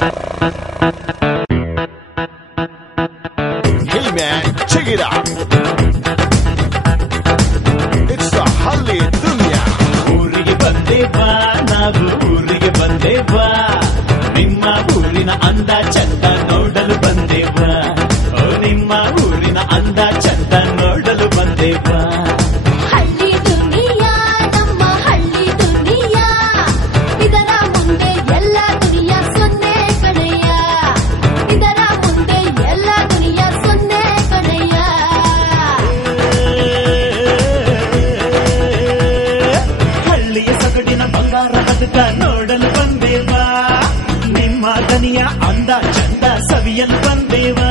Hey man, check it out. It's the Halli Dunya. ಊರಿಗೆ ಬಂದೇವಾ ನಾವು ಊರಿಗೆ ಬಂದೇವಾ ನಿಮ್ಮ ಊರಿನ ಅಂದ ಚಂದ ನೋಡಲು ಬಂದೇವಾ ಓ ನಿಮ್ಮ ಊರಿನ ಅಂದ ಚಂದ ನೋಡಲು ಬಂದೇವಾ ಹಳ್ಳಿ ದುನಿಯಾ ನಮ್ಮ ಹಳ್ಳಿ ದುನಿಯಾ ಇದರ ಮುಂದೆ ಎಲ್ಲ ದುನಿಯಾ ಸೊನ್ನೆ ಕಡೆಯ ಇದರ ಮುಂದೆ ಎಲ್ಲ ದುನಿಯಾ ಸೊನ್ನೆ ಕಡೆಯ ಹಳ್ಳಿಯ ಸೊಗಡಿನ ಬಂಗಾರ ಬದುಕ ನೋಡಲು ಬಂದೇವಾ ನಿಮ್ಮ ದನಿಯ ಅಂದ ಚಂದ ಸವಿಯಲು ಬಂದೇವಾ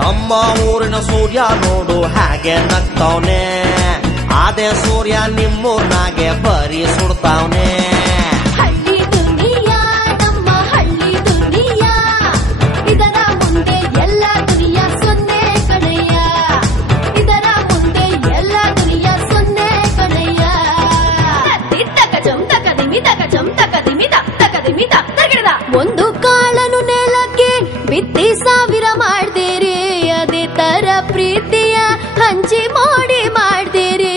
ನಮ್ಮ ಊರಿನ ಸೂರ್ಯ ನೋಡು ಹಾಗೆ ನಗ್ತಾವ್ನೆ ಅದೇ ಸೂರ್ಯ ನಿಮ್ಮೂರ್ನಾಗೆ ಬರೀ ಸುಡ್ತಾವ್ನೆ ಹಳ್ಳಿ ದುನಿಯಾ ನಮ್ಮ ಹಳ್ಳಿ ದುನಿಯಾ ಇದರ ಮುಂದೆ ಎಲ್ಲ ದುನಿಯಾ ಸೊನ್ನೆ ಕಡೆಯ ಇದರ ಮುಂದೆ ಎಲ್ಲ ದುನಿಯಾ ಸೊನ್ನೆ ಕಡೆಯ ಒಂದು ಕಾಳನು ನೆಲಕ್ಕೆ ಬಿತ್ತಿ ಸಾವಿರ ಮಾಡ್ದೇರಿ ಅದೇ ತರ ಪ್ರೀತಿಯ ಹಂಚಿ ಮೋಡಿ ಮಾಡ್ದೇರಿ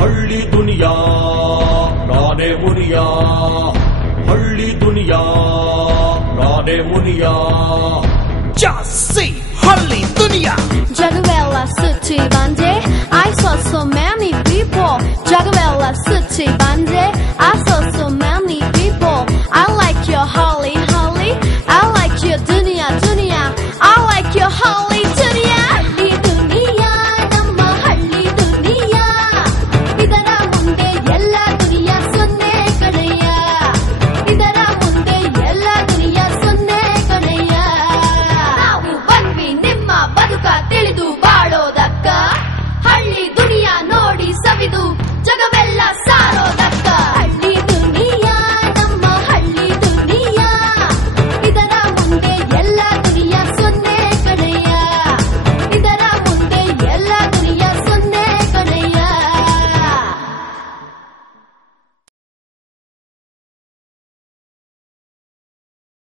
ಹಳ್ಳಿ ದುನಿಯಾ ನಾನೇ ಮುನಿಯಾ ಹಳ್ಳಿ ದುನಿಯಾ ನಾನೇ ಮುನಿಯಾ ಜಾಸ್ತಿ ಹಳ್ಳಿ ದುನಿಯಾ Jagavela City Bande I saw so many people Jagavela City Bande